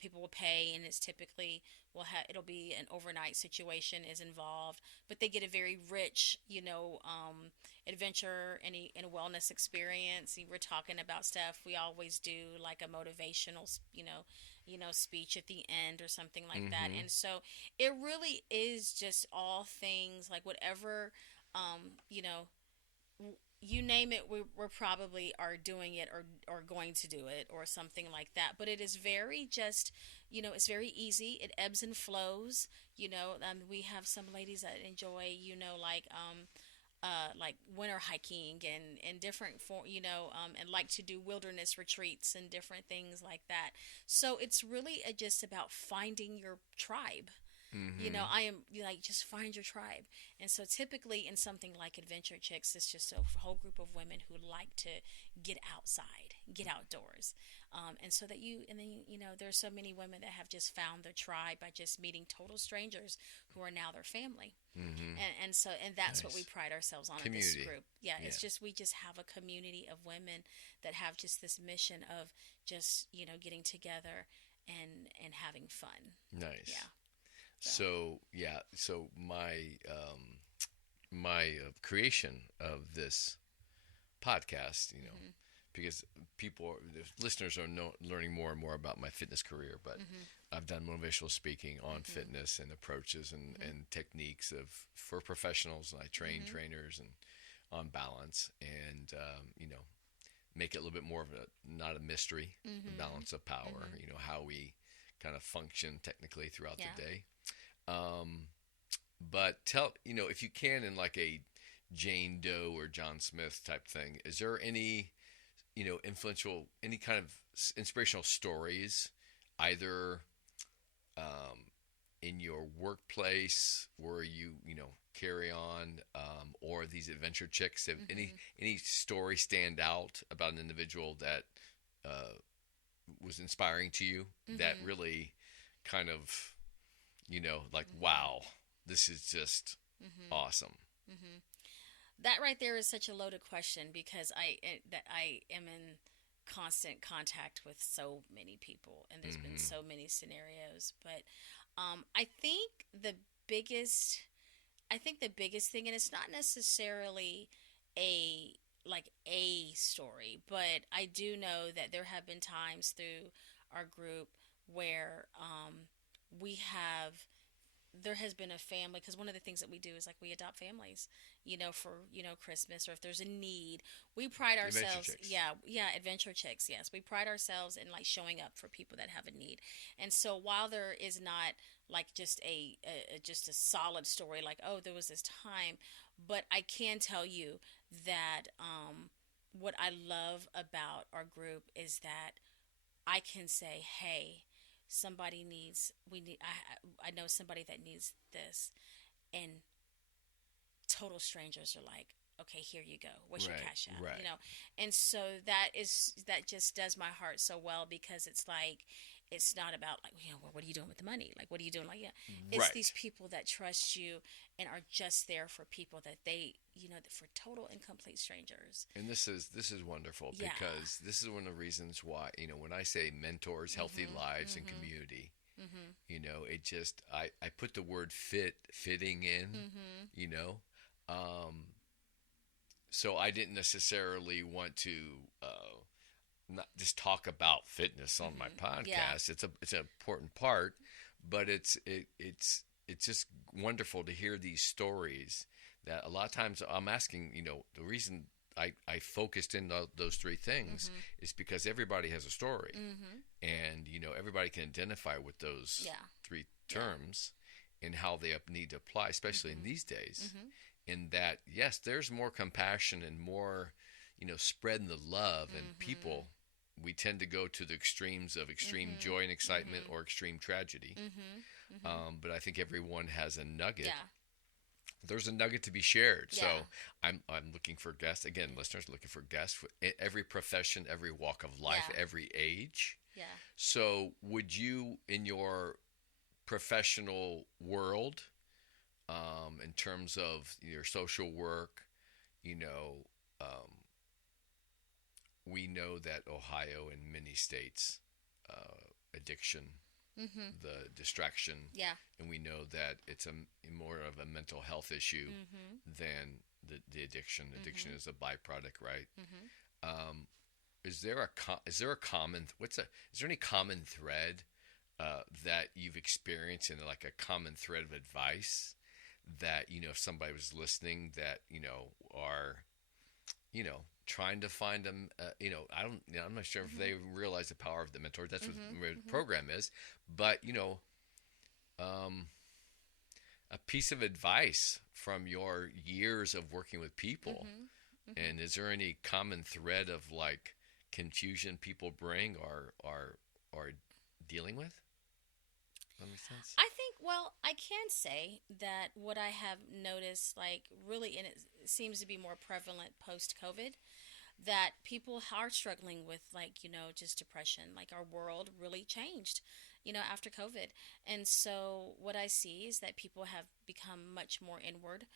people will pay, and it's typically it'll be an overnight situation is involved, but they get a very rich adventure and a wellness experience. We're talking about stuff. We always do like a motivational, speech at the end or something like that. Mm-hmm. And so it really is just all things like whatever, um, you know, you name it, we're probably are doing it or going to do it or something like that. But it is very just, it's very easy. It ebbs and flows. We have some ladies that enjoy, like winter hiking and different and like to do wilderness retreats and different things like that. So it's really just about finding your tribe. Mm-hmm. I am like, just find your tribe. And so typically in something like Adventure Chicks, it's just a whole group of women who like to get outside, get outdoors. And so that and then, there's so many women that have just found their tribe by just meeting total strangers who are now their family. Mm-hmm. And that's what we Nice. pride ourselves on in this Community. group. Yeah, Yeah. it's just, we just have a community of women that have just this mission of just, getting together and having fun. Nice. Yeah. So, So yeah, so my creation of this podcast, mhm. because the listeners are learning more and more about my fitness career, but Mhm. I've done motivational speaking on Mhm. fitness and approaches Mhm. and techniques for professionals. And I train Mhm. trainers and on balance and make it a little bit more of a not a mystery, the Mhm. balance of power. Mhm. How we kind of function technically throughout the Yeah. day. Um, but if you can, in like a Jane Doe or John Smith type thing, is there any, influential, any kind of inspirational stories, either um, in your workplace where you carry on, or these adventure chicks? Have Mhm. any story stand out about an individual that uh, was inspiring to you that Mhm. really kind of like, Mhm. wow, this is just Mhm. awesome. Mhm. That right there is such a loaded question because I am in constant contact with so many people and there's been Hmm. so many scenarios. But I think the biggest the biggest thing, and it's not necessarily a a story, but I do know that there have been times through our group where we have there has been a family, because one of the things that we do is like we adopt families, for Christmas, or if there's a need. We pride Adventure ourselves, chicks. yeah, Adventure Chicks, yes, we pride ourselves in like showing up for people that have a need. And so while there is not like just just a solid story like, oh, there was this time, but I can tell you that what I love about our group is that I can say, hey, somebody needs, I know somebody that needs this, and total strangers are like, okay, here you go. What's your Right. cash out? Right. You know, and so that just does my heart so well, because it's like, it's not about like, well, what are you doing with the money? Like, what are you doing? Like, yeah, it's these Right. people that trust you and are just there for people that they, for total and complete strangers. And this is wonderful, Yeah. because this is one of the reasons why, when I say mentors, healthy Mhm. lives, and Mhm. community, Mhm. it just I put the word fitting in, Mhm. you know. So I didn't necessarily want to not just talk about fitness on my Mhm. Yeah. podcast. It's an important part, but it's just wonderful to hear these stories. That a lot of times I'm asking, the reason I focused in those three things Mhm. is because everybody has a story, Mhm. and everybody can identify with those Yeah. three Yeah. terms and how they need to apply, especially in Mhm. these days. Mhm. In that, yes, there's more compassion and more, spreading the love, and Mhm. people, we tend to go to the extremes of extreme Mhm. joy and excitement, Mhm. or extreme tragedy. Mhm. Mhm. But I think everyone has a nugget. Yeah. There's a nugget to be shared. Yeah. So I'm looking for guests, again, listeners, looking for guests for every profession, every walk of life, Yeah. every age. Yeah. So would you, in your professional world, in terms of your social work, you know, um, we know that Ohio and many states, addiction, Mhm. the distraction, Yeah. and we know that it's a more of a mental health issue Mhm. than the addiction. Addiction Mhm. is a byproduct, right? Mhm. Um, is there a common is there any common thread that you've experienced, and like a common thread of advice that, if somebody was listening, that are trying to find them, I don't, I'm not sure if Mhm. they realize the power of the mentor. That's what Mhm. the Mhm. program is. But um, a piece of advice from your years of working with people. Mhm. Mhm. And is there any common thread of like confusion people bring, or dealing with? That makes sense. I think, well, I can say that what I have noticed, like, really, and it seems to be more prevalent post COVID, that people are struggling with, like, just depression. Like, our world really changed, after COVID. And so what I see is that people have become much more inward,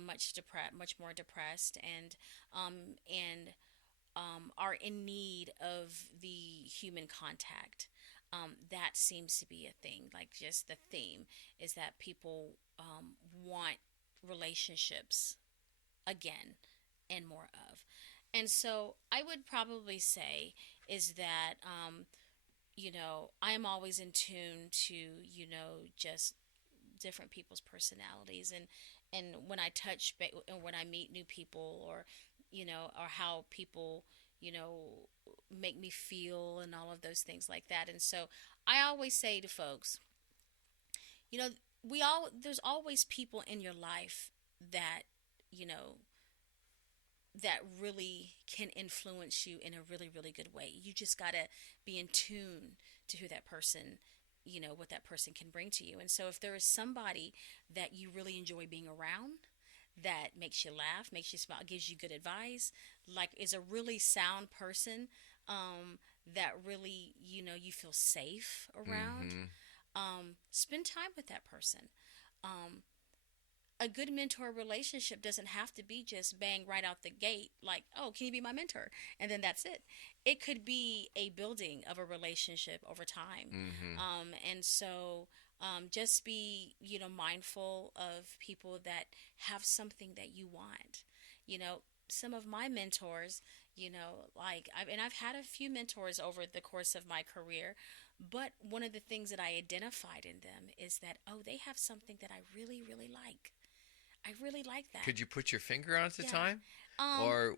much more depressed, and are in need of the human contact. That seems to be a thing. Like, just the theme is that people want relationships again and more of. And so I would probably say is that, I am always in tune to, just different people's personalities, and when I and when I meet new people, or or how people, you know make me feel, and all of those things like that. And so I always say to folks, you know there's always people in your life that, you know that really can influence you in a really, really good way. You just got to be in tune to who that person, what that person can bring to you. And so if there is somebody that you really enjoy being around, that makes you laugh, makes you smile, gives you good advice, like, is a really sound person, that really, you feel safe around, Mm-hmm. spend time with that person. Um, a good mentor relationship doesn't have to be just bang right out the gate, like, oh, can you be my mentor, and then that's it. It could be a building of a relationship over time. Mm-hmm. And so, just be, mindful of people that have something that you want. Some of my mentors, I've had a few mentors over the course of my career, but one of the things that I identified in them is that, oh, they have something that I really, really like. I really like that. Could you put your finger on it at the Yeah. time, Um, or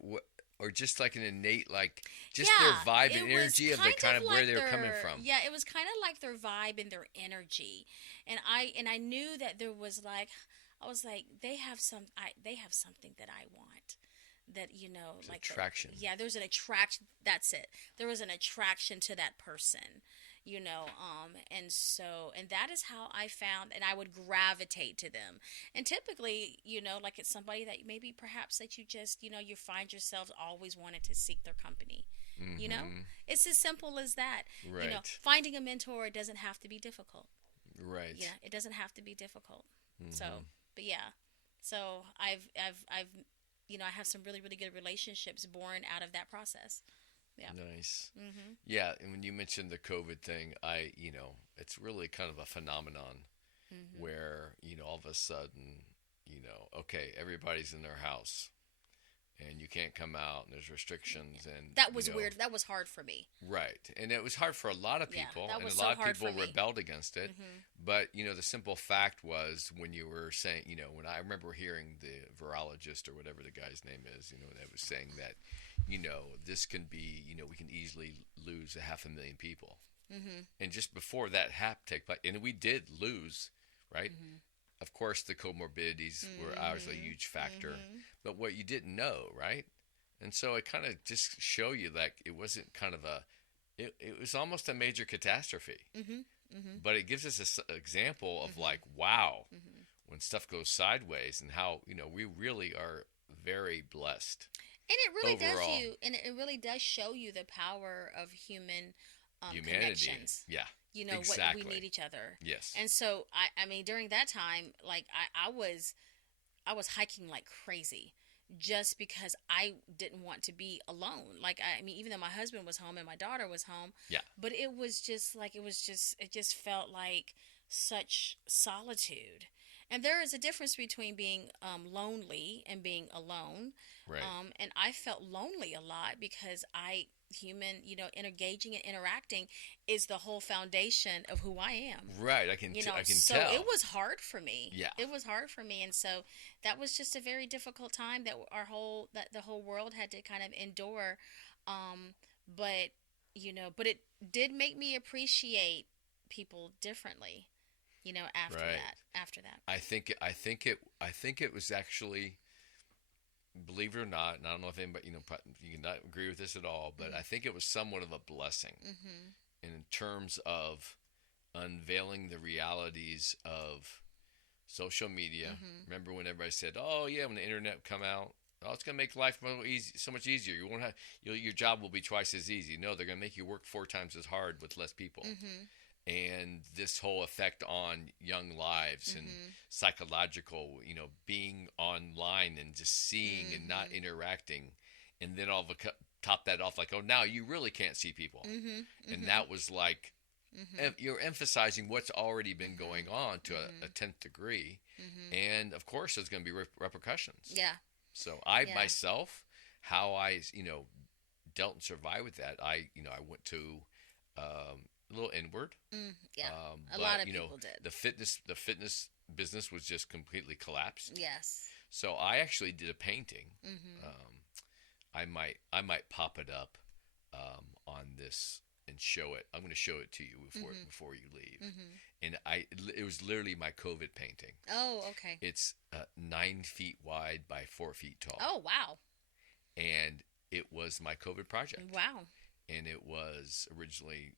or just like an innate, like just their yeah, vibe and it was energy of the kind kind of of where like they were coming their from? yeah, it was kind of like their vibe and their energy. And I knew that there was, like, I was like, they have something that I want. That, It's like, that, attraction. yeah, there's an attraction. That's it. There was an attraction to that person. And that is how I found, and I would gravitate to them. And typically, like it's somebody that maybe perhaps that you just, you find yourself always wanted to seek their company. It's as simple as that. Right. Finding a mentor doesn't have to be difficult. Right. Yeah, it doesn't have to be difficult. So, but yeah, so I have some really, really good relationships born out of that process. Yeah. Nice. Yeah, and when you mentioned the COVID thing, it's really kind of a phenomenon where, all of a sudden, okay, everybody's in their house and you can't come out and there's restrictions and that was weird. That was hard for me. Right. And it was hard for a lot of people, that and was a lot so of hard people for me. rebelled against it. But, the simple fact was when you were saying, when I remember hearing the virologist or whatever the guy's name is, that was saying that, this can be, we can easily lose 500,000 people. And just before that take place, and we did lose, right? Of course, the comorbidities were always a huge factor, but what you didn't know, right? And so it kind of just show you like it wasn't kind of it was almost a major catastrophe. But it gives us an example of like, wow, when stuff goes sideways and how, we really are very blessed. And it really overall. it really does show you the power of humanity. Connections. Yeah. Exactly. What we need each other. Yes. And so I mean during that time, like I was hiking like crazy just because I didn't want to be alone. Like I mean even though my husband was home and my daughter was home, but it just felt like such solitude. And there is a difference between being lonely and being alone. Right. And I felt lonely a lot because engaging and interacting is the whole foundation of who I am. Right. I can tell. So it was hard for me. Yeah. It was hard for me. And so that was just a very difficult time that the whole world had to kind of endure. But it did make me appreciate people differently. After that. I think it was actually, believe it or not, and I don't know if anybody, you can not agree with this at all, but I think it was somewhat of a blessing in terms of unveiling the realities of social media. Remember when everybody said, "Oh yeah, when the internet come out, it's going to make life so much easier. You won't have your job will be twice as easy." No, they're going to make you work 4 times as hard with less people. And this whole effect on young lives and psychological, being online and just seeing and not interacting. And then top that off like, oh, now you really can't see people. And that was like, you're emphasizing what's already been going on to a 10th degree. And of course, there's going to be repercussions. Yeah. So myself, how I, dealt and survived with that, I went to, a little inward. A lot of people did. The fitness business was just completely collapsed. Yes. So I actually did a painting. I might pop it up on this and show it. I'm going to show it to you before you leave. And it was literally my COVID painting. Oh, okay. It's 9 feet wide by 4 feet tall. Oh, wow. And it was my COVID project. Wow. And it was originally,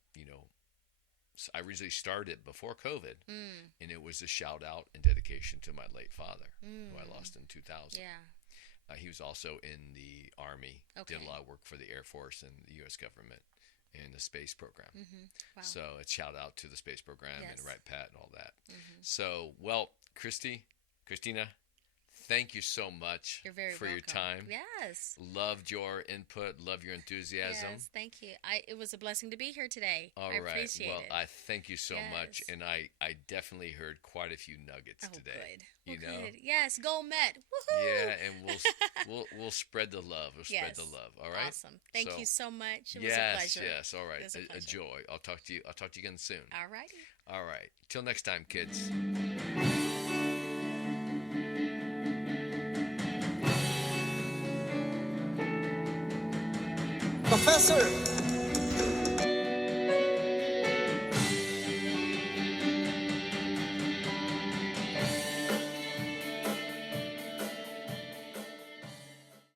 I originally started it before COVID, and it was a shout out and dedication to my late father, who I lost in 2000. Yeah. He was also in the Army, did a lot of work for the Air Force and the U.S. government and the space program. Wow. So it's shout out to the space program and Right Pat and all that. So, Christina, thank you so much for welcome. Your time. Yes. Loved your input. Love your enthusiasm. Yes, thank you. It was a blessing to be here today. All right. Appreciate it. I thank you so much. And I definitely heard quite a few nuggets today. Good. Good. Yes, goal met. Woohoo! Yeah, and we'll spread the love. Spread the love. All right. Awesome. Thank you so much. It was a pleasure. Yes. All right. A joy. I'll talk to you again soon. All righty. All right. Till next time, kids. Professor